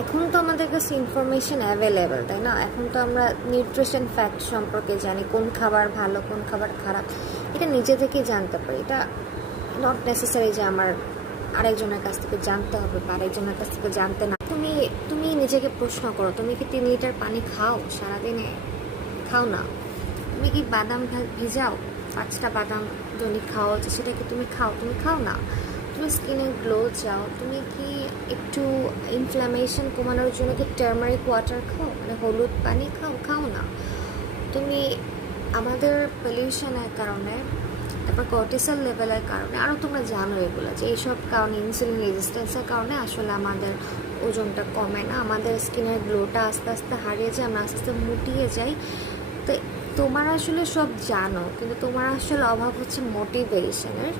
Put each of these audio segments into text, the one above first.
এখন তো আমাদের কাছে ইনফরমেশন অ্যাভেলেবেল, তাই না? এখন তো আমরা নিউট্রিশন ফ্যাক্ট সম্পর্কে জানি, কোন খাবার ভালো কোন খাবার খারাপ, এটা নিজে থেকেই জানতে পারি। এটা নট নেসেসারি যে আমার আরেকজনের কাছ থেকে জানতে হবে বা আরেকজনের কাছ থেকে জানতে না। তুমি তুমি নিজেকে প্রশ্ন করো, তুমি কি 3 লিটার পানি খাও সারাদিনে? খাও না। তুমি কি বাদাম ভিজাও? 5টা বাদাম যদি খাও সেটা কি তুমি খাও? তুমি খাও না। তুমি স্কিনে গ্লো চাও, তুমি কি একটু ইনফ্ল্যামেশন কমানোর জন্য কি টার্মারিক ওয়াটার খাও, মানে হলুদ পানি খাও? খাও না। তুমি আমাদের পলিউশনের কারণে, তারপর কর্টিসল লেভেলের কারণে, আরও তোমরা জানো এগুলো যে এইসব কারণে, ইনসুলিন রেজিস্ট্যান্সের কারণে আসলে আমাদের ওজনটা কমে না, আমাদের স্কিনের গ্লোটা আস্তে আস্তে হারিয়ে যায়, আমরা আস্তে আস্তে মুটিয়ে যাই। তো তোমার আসলে সব জানো, কিন্তু তোমার আসলে অভাব হচ্ছে মোটিভেশনের।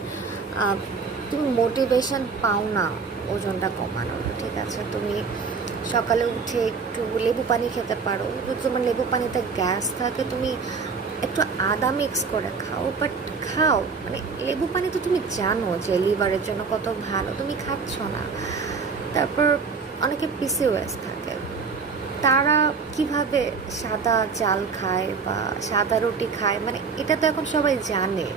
তুমি মোটিভেশন পাও না ওজনটা কমানোর, ঠিক আছে? তুমি সকালে উঠে একটু লেবু পানি খেতে পারো, যদি তোমার লেবু পানিতে গ্যাস থাকে তুমি একটু আদা মিক্স করে খাও, বাট খাও। মানে লেবু পানি তো তুমি জানো যে লিভারের জন্য কত ভালো, তুমি খাচ্ছ না। তারপর অনেকে পিসিওএস থাকে, তারা কিভাবে সাদা চাল খায় বা সাদা রুটি খায়, মানে এটা তো এখন সবাই জানে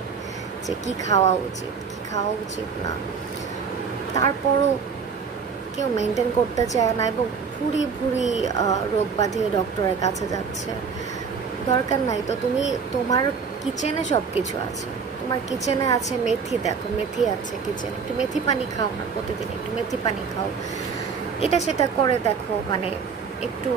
যে কি খাওয়া উচিত কি খাওয়া উচিত না। তারপরও কেউ মেনটেন করতে চায় না এবং ভুরি ভুরি রোগ বাঁধিয়ে ডক্টরের কাছে যাচ্ছে। দরকার নাই তো। তুমি তোমার কিচেনে সব কিছু আছে, তোমার কিচেনে আছে মেথি, দেখো মেথি আছে কিচেনে, একটু মেথি পানি খাও না প্রতিদিন, একটু মেথি পানি খাও। এটা সেটা করে দেখো, মানে একটু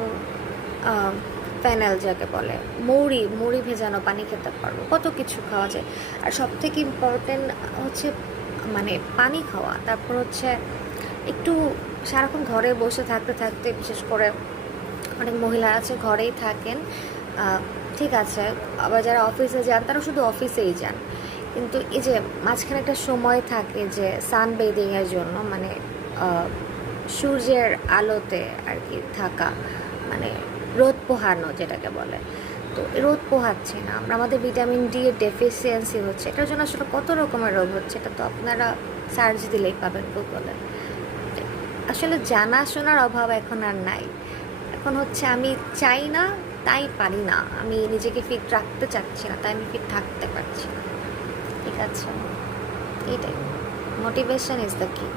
ফেনাল যাকে বলে, মৌরি মৌরি ভেজানো পানি খেতে পারবো, কত কিছু খাওয়া যায়। আর সব থেকে ইম্পর্টেন্ট হচ্ছে মানে পানি খাওয়া। তারপর হচ্ছে একটু সারাক্ষণ ঘরে বসে থাকতে থাকতে, বিশেষ করে অনেক মহিলা আছে ঘরেই থাকেন, ঠিক আছে, আবার যারা অফিসে যান তারা শুধু অফিসেই যান, কিন্তু এই যে মাঝখানে একটা সময় থাকে যে সানবেদিংয়ের জন্য, মানে সূর্যের আলোতে আর কি থাকা, মানে রোদ পোহানো যেটাকে বলে। তো রোদ পোহাচ্ছে না আমরা, আমাদের ভিটামিন ডি এর ডেফিসিয়েন্সি হচ্ছে, এটার জন্য আসলে কত রকমের রোগ হচ্ছে, এটা তো আপনারা সার্চ দিলেই পাবেন গুগলে। আসলে জানাশোনার অভাব এখন আর নাই, এখন হচ্ছে আমি চাই না তাই পারি না, আমি নিজেকে ফিট রাখতে চাচ্ছি না তাই আমি ফিট থাকতে পারছি না, ঠিক আছে? এটাই, মোটিভেশন ইজ দ্য কি।